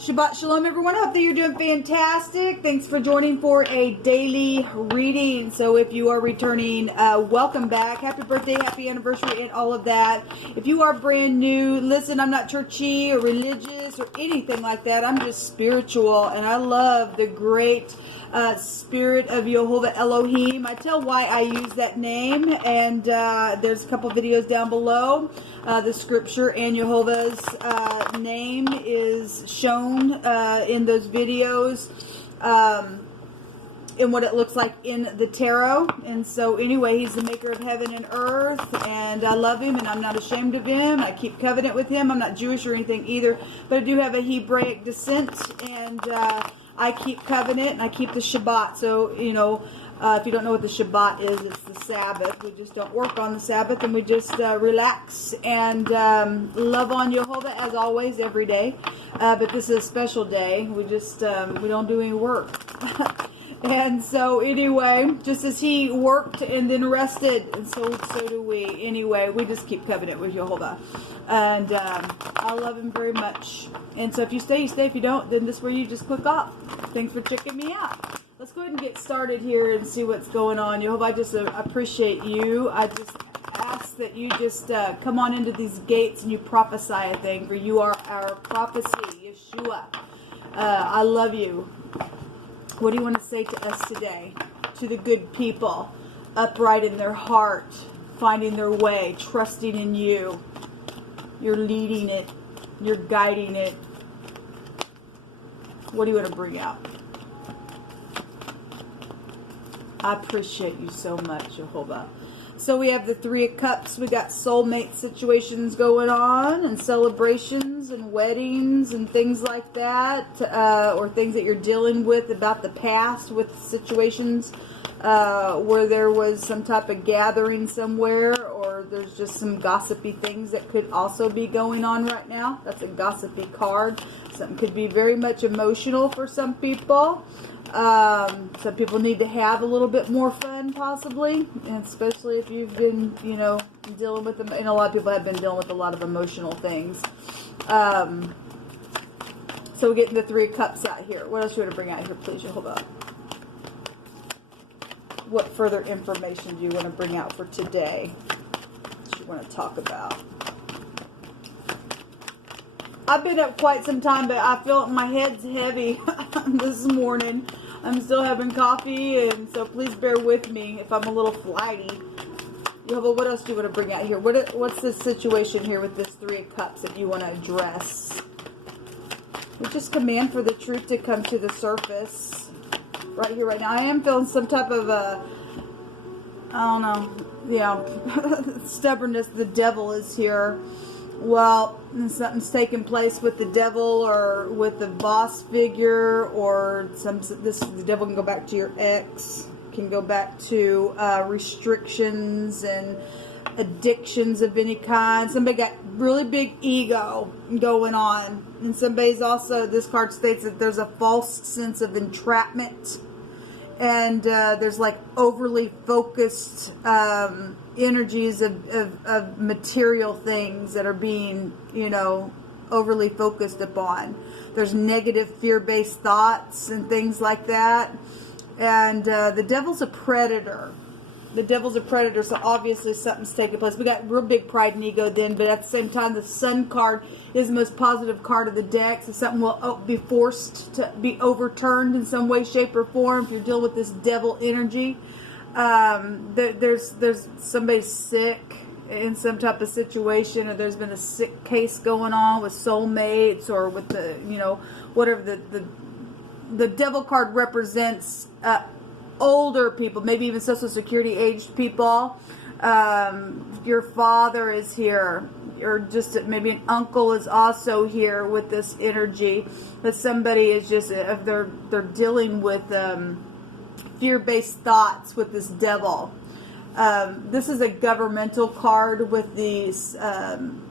Shabbat Shalom, everyone. I hope that you're doing fantastic. Thanks for joining for a daily reading. So if you are returning, welcome back. Happy birthday, happy anniversary, and all of that. If you are brand new, listen, I'm not churchy or religious or anything like that. I'm just spiritual, and I love the great spirit of Jehovah Elohim. I tell why I use that name, and there's a couple videos down below. The scripture and Jehovah's name is shown in those videos, and what it looks like in the tarot. And so anyway, he's the maker of heaven and earth, and I love him, and I'm not ashamed of him. I keep covenant with him. I'm not Jewish or anything either, but I do have a Hebraic descent, and I keep covenant, and I keep the Shabbat. So, you know, if you don't know what the Shabbat is, it's the Sabbath. We just don't work on the Sabbath, and we just relax and love on Jehovah as always every day. But this is a special day. We just we don't do any work. And so anyway, just as he worked and then rested, and so do we. Anyway, we just keep covenant with Jehovah. And I love him very much. And so if you stay, you stay. If you don't, then this is where you just click off. Thanks for checking me out. Let's go ahead and get started here and see what's going on. Jehovah, I just appreciate you. I just ask that you just come on into these gates and you prophesy a thing, for you are our prophecy, Yeshua. I love you. What do you want to say to us today? To the good people, upright in their heart, finding their way, trusting in you. You're leading it. You're guiding it. What do you want to bring out? I appreciate you so much, Jehovah. So we have the Three of Cups. We got soulmate situations going on, and celebrations and weddings and things like that, or things that you're dealing with about the past, with situations where there was some type of gathering somewhere, or there's just some gossipy things that could also be going on right now. That's a gossipy card. Something could be very much emotional for some people. Some people need to have a little bit more fun, possibly, and especially if you've been, you know, dealing with them. And a lot of people have been dealing with a lot of emotional things. So we're getting the Three of Cups out here. What else are you going to bring out here, please, Jehovah? What further information do you want to bring out for today that you want to talk about? I've been up quite some time, but I feel my head's heavy this morning. I'm still having coffee, and so please bear with me if I'm a little flighty. Jehovah, what else do you want to bring out here? What's this situation here with this Three of Cups that you want to address? We just command for the truth to come to the surface right here, right now. I am feeling some type of I don't know, you know, stubbornness. The devil is here. Well, something's taking place with the devil, or with the boss figure, or the devil can go back to your ex, can go back to restrictions and addictions of any kind. Somebody got really big ego going on, and somebody's also, this card states that there's a false sense of entrapment, and there's like overly focused energies of material things that are being, you know, overly focused upon. There's negative fear-based thoughts and things like that. And the devil's a predator. The devil's a predator, so obviously something's taking place. We got real big pride and ego then, but at the same time, the Sun card is the most positive card of the deck, so something will be forced to be overturned in some way, shape, or form if you're dealing with this devil energy. There's somebody sick in some type of situation, or there's been a sick case going on with soulmates, or with the, you know, whatever the devil card represents. Older people, maybe even Social Security aged people. Your father is here, or just maybe an uncle is also here with this energy. That somebody is just, if they're dealing with fear-based thoughts with this devil. This is a governmental card with the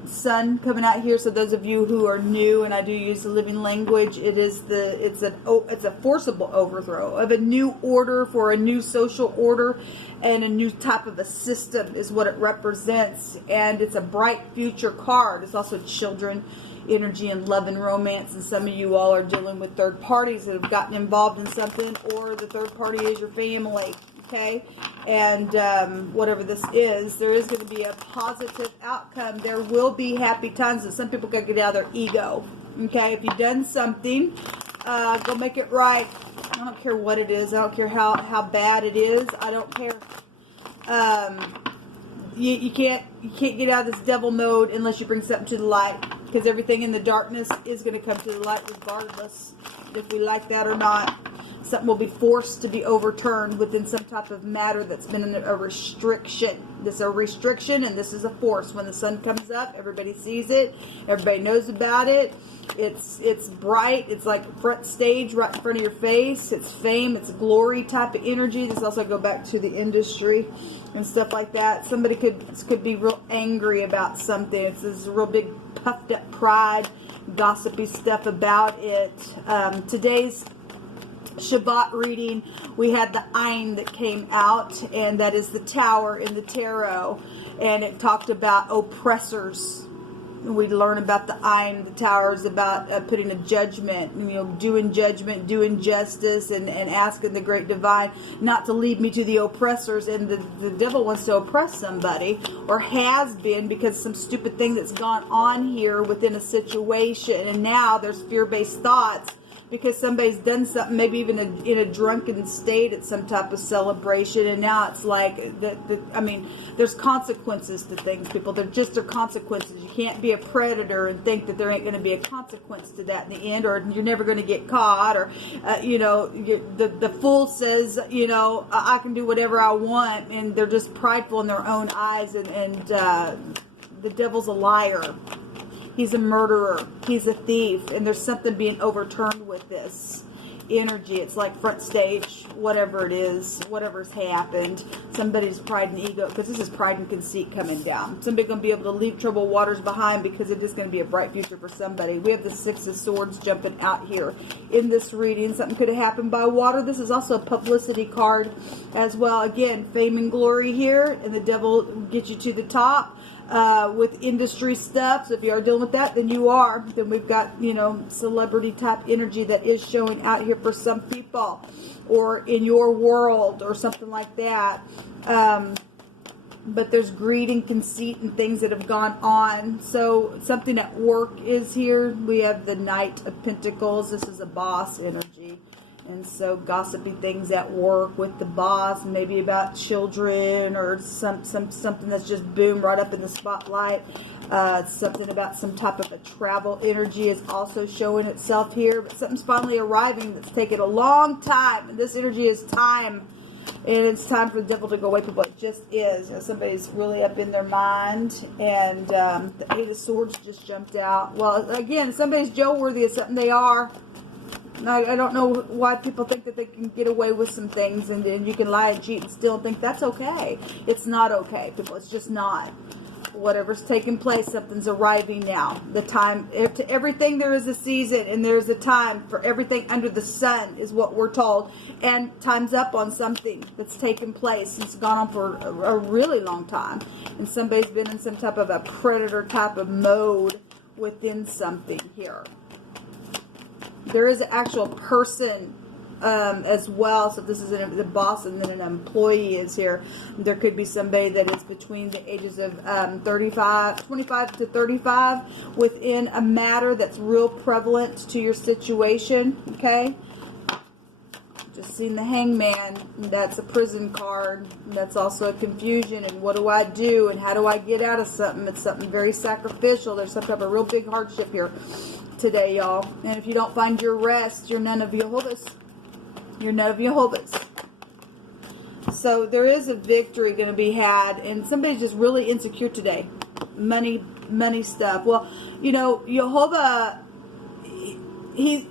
sun coming out here. So those of you who are new, and I do use the living language, it's a forcible overthrow of a new order, for a new social order and a new type of a system is what it represents. And it's a bright future card. It's also children. energy in love and romance, and some of you all are dealing with third parties that have gotten involved in something, or the third party is your family. Okay, and whatever this is, there is going to be a positive outcome. There will be happy times, and some people got to get out of their ego. Okay, if you've done something, go make it right. I don't care what it is. I don't care how bad it is. I don't care. You can't get out of this devil mode unless you bring something to the light, because everything in the darkness is going to come to the light regardless if we like that or not. Something will be forced to be overturned within some type of matter that's been in a restriction. This is a restriction, and this is a force. When the sun comes up, everybody sees it. Everybody knows about it. It's bright. It's like front stage right in front of your face. It's fame. It's glory type of energy. This also go back to the industry and stuff like that. Somebody could be real angry about something. It's this real big puffed up pride, gossipy stuff about it. Today's Shabbat reading, we had the Ein that came out, and that is the Tower in the tarot, and it talked about oppressors. We learn about the Ein. The Tower is about putting a judgment, doing judgment, doing justice, and asking the great divine not to lead me to the oppressors. And the devil wants to oppress somebody, or has been, because some stupid thing that's gone on here within a situation, and now there's fear-based thoughts because somebody's done something, maybe even in a drunken state at some type of celebration, and now it's like, I mean, there's consequences to things, people. There just are consequences. You can't be a predator and think that there ain't going to be a consequence to that in the end, or you're never going to get caught, or, the fool says, I can do whatever I want, and they're just prideful in their own eyes, and the devil's a liar. He's a murderer. He's a thief. And there's something being overturned with this energy. It's like front stage, whatever it is, whatever's happened. Somebody's pride and ego, because this is pride and conceit coming down. Somebody's going to be able to leave troubled waters behind, because it is going to be a bright future for somebody. We have the Six of Swords jumping out here in this reading. Something could have happened by water. This is also a publicity card as well. Again, fame and glory here, and the devil will get you to the top. With industry stuff, so if you are dealing with that, then you are. Then we've got, celebrity type energy that is showing out here for some people, or in your world, or something like that. But there's greed and conceit and things that have gone on. So something at work is here. We have the Knight of Pentacles. This is a boss energy. And so gossipy things at work with the boss, maybe about children, or something that's just boom right up in the spotlight. Something about some type of a travel energy is also showing itself here. But something's finally arriving that's taken a long time. And this energy is time. And it's time for the devil to go away. People, it just is. Somebody's really up in their mind. And the Eight of Swords just jumped out. Well, again, somebody's Joe-worthy of something. They are. I don't know why people think that they can get away with some things, and you can lie and cheat and still think that's okay. It's not okay, people. It's just not. Whatever's taking place, something's arriving now. The time, to everything there is a season, and there's a time for everything under the sun, is what we're told. And time's up on something that's taken place. It's gone on for a really long time. And somebody's been in some type of a predator type of mode within something here. There is an actual person as well. So this is the boss, and then an employee is here. There could be somebody that is between the ages of 25 to 35 within a matter that's real prevalent to your situation. Okay. Just seen the Hangman. That's a prison card. That's also a confusion. And what do I do? And how do I get out of something? It's something very sacrificial. There's some type of real big hardship here today, y'all. And if you don't find your rest, you're none of Jehovah's. You're none of Jehovah's. So there is a victory going to be had, and somebody's just really insecure today. Money stuff. Well, Jehovah,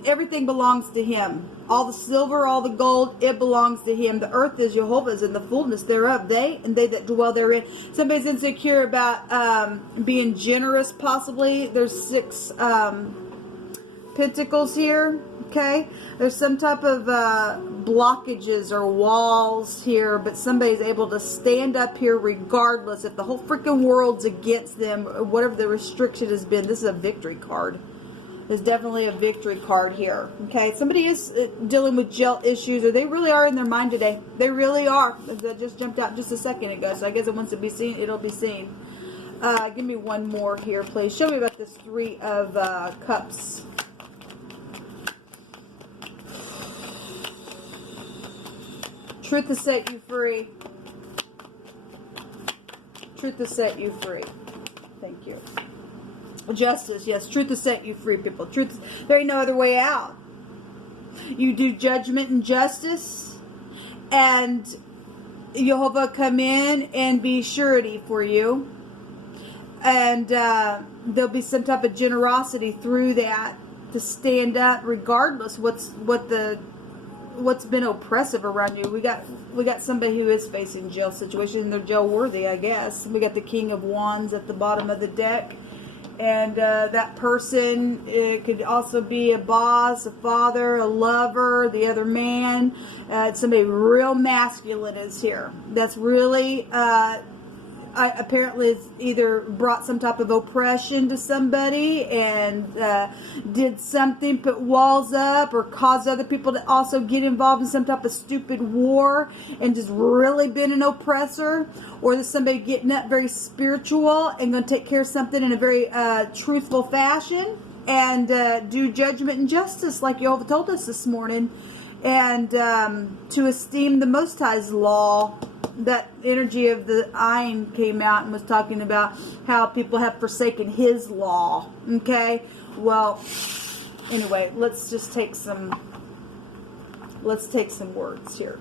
everything belongs to him. All the silver, all the gold, it belongs to him. The earth is Jehovah's, and the fullness thereof, they that dwell therein. Somebody's insecure about being generous, possibly. There's 6 Pentacles here. Okay, there's some type of blockages or walls here, but somebody's able to stand up here regardless. If the whole freaking world's against them, whatever the restriction has been, this is a victory card. There's definitely a victory card here. Okay, somebody is dealing with guilt issues, or they really are in their mind today. They really are. That just jumped out just a second ago, so I guess it wants to be seen. It'll be seen. Give me one more here, please. Show me about this Three of Cups. Truth to set you free. Truth to set you free. Thank you. Justice, yes. Truth to set you free, people. Truth. There ain't no other way out. You do judgment and justice, and Jehovah come in and be surety for you. And there'll be some type of generosity through that to stand up, regardless what's been oppressive around you. We got somebody who is facing jail situation. They're jail worthy, I guess. We got the King of Wands at the bottom of the deck, and that person, it could also be a boss, a father, a lover, the other man. Somebody real masculine is here. That's really apparently it's either brought some type of oppression to somebody and did something, put walls up, or caused other people to also get involved in some type of stupid war and just really been an oppressor. Or there's somebody getting up very spiritual and going to take care of something in a very truthful fashion and do judgment and justice like Jehovah told us this morning, and to esteem the Most High's law. That energy of the Ein came out and was talking about how people have forsaken his law. Okay, well, anyway, let's take some words here.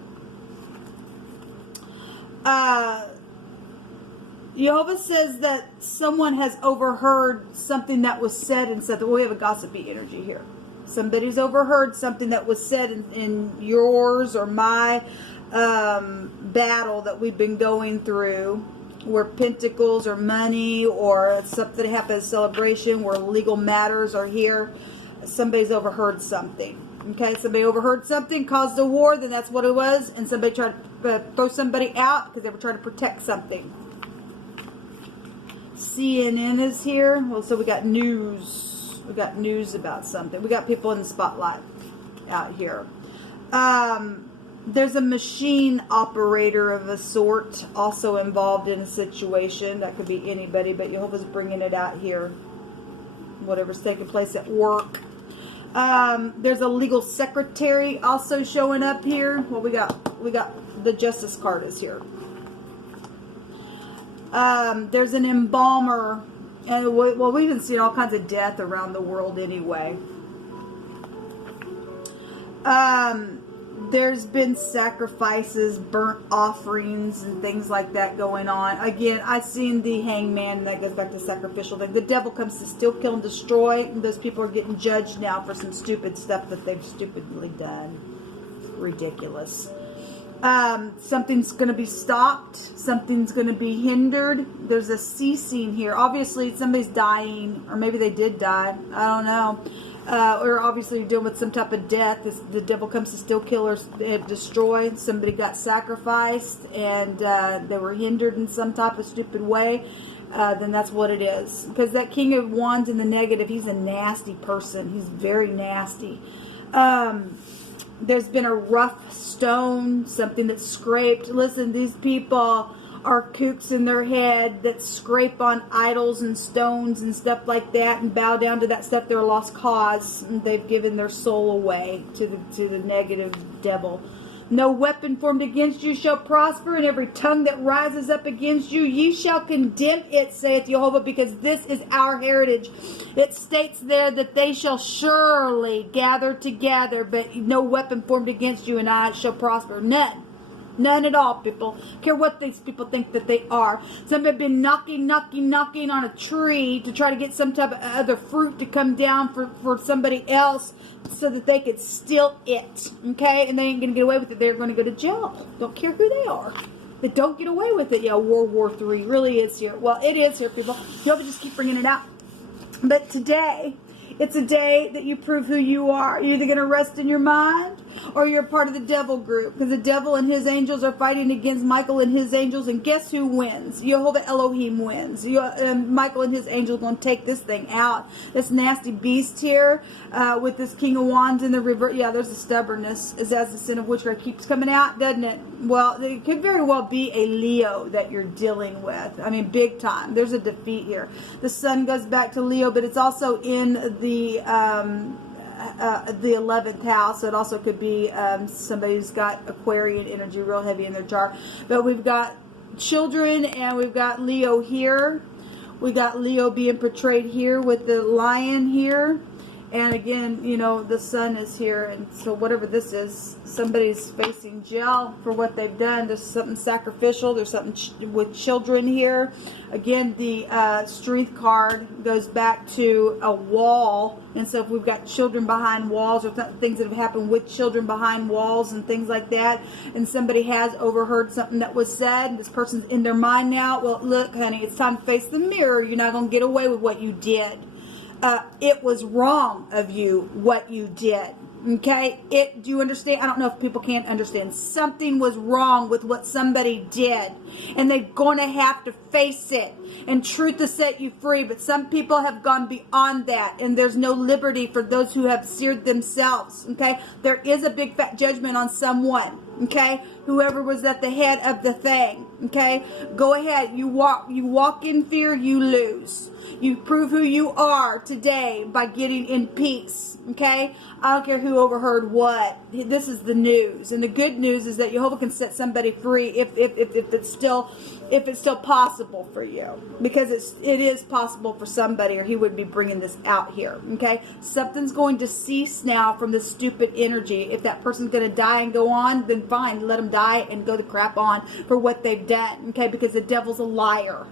Jehovah says that someone has overheard something that was said and said that, well, we have a gossipy energy here. Somebody's overheard something that was said in yours or my battle that we've been going through, where pentacles or money or something that happened, a celebration where legal matters are here. Somebody's overheard something. Okay, somebody overheard something, caused a war, then that's what it was, and somebody tried to throw somebody out because they were trying to protect something. CNN is here. Well, so we got news. We got news about something. We got people in the spotlight out here. There's a machine operator of a sort also involved in a situation. That could be anybody, but Jehovah's bringing it out here. Whatever's taking place at work. There's a legal secretary also showing up here. Well, we got the Justice card is here. There's an embalmer, and well, we've been seeing all kinds of death around the world anyway. There's been sacrifices, burnt offerings, and things like that going on. Again, I've seen the hangman, and that goes back to sacrificial thing. The devil comes to steal, kill, and destroy. And those people are getting judged now for some stupid stuff that they've stupidly done. Ridiculous. Something's going to be stopped. Something's going to be hindered. There's a ceasing here. Obviously, somebody's dying, or maybe they did die. I don't know. Or obviously you're dealing with some type of death. The devil comes to steal, kill, or destroy. Somebody got sacrificed and they were hindered in some type of stupid way. Then that's what it is. Because that King of Wands in the negative, he's a nasty person. He's very nasty. There's been a rough stone, something that's scraped. Listen, these people are kooks in their head that scrape on idols and stones and stuff like that and bow down to that stuff. They're a lost cause, and they've given their soul away to the negative devil. No weapon formed against you shall prosper, and every tongue that rises up against you, ye shall condemn it, saith Jehovah, because this is our heritage. It states there that they shall surely gather together, but no weapon formed against you and I shall prosper. None. None at all, people. Don't care what these people think that they are. Some have been knocking on a tree to try to get some type of other fruit to come down for somebody else so that they could steal it. Okay? And they ain't going to get away with it. They're going to go to jail. Don't care who they are. They don't get away with it. Yeah, World War III really is here. Well, it is here, people. You'll just keep bringing it out. But today It's a day that you prove who you are. You're either going to rest in your mind or you're part of the devil group, because the devil and his angels are fighting against Michael and his angels, and guess who wins? Jehovah Elohim wins. Michael and his angels are going to take this thing out. This nasty beast here with this King of Wands in the reverse. Yeah, there's a stubbornness as the sin of witchcraft keeps coming out, doesn't it? Well, it could very well be a Leo that you're dealing with. I mean, big time. There's a defeat here. The sun goes back to Leo, but it's also in the 11th house, so it also could be somebody who's got Aquarian energy real heavy in their chart. But we've got children, and we've got Leo here. We got Leo being portrayed here with the lion here. And again, you know, the sun is here, and so whatever this is, somebody's facing jail for what they've done. There's something sacrificial. There's something with children here. Again, the strength card goes back to a wall, and so if we've got children behind walls, or things that have happened with children behind walls and things like that, and somebody has overheard something that was said, this person's in their mind now. Well, look, honey, it's time to face the mirror. You're not going to get away with what you did. It was wrong of you, what you did. Okay? Do you understand? I don't know if people can't understand. Something was wrong with what somebody did, and they're going to have to face it. And truth will set you free. But some people have gone beyond that, and there's no liberty for those who have seared themselves. Okay? There is a big fat judgment on someone. Okay? Whoever was at the head of the thing. Okay? Go ahead. You walk in fear, you lose. You prove who you are today by getting in peace. Okay? I don't care who overheard what. This is the news. And the good news is that Jehovah can set somebody free if it's still possible for you. Because it is possible for somebody, or he wouldn't be bringing this out here. Okay? Something's going to cease now from this stupid energy. If that person's going to die and go on, then fine. Let them die and go the crap on for what they've done. Okay? Because the devil's a liar.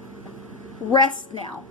Rest now.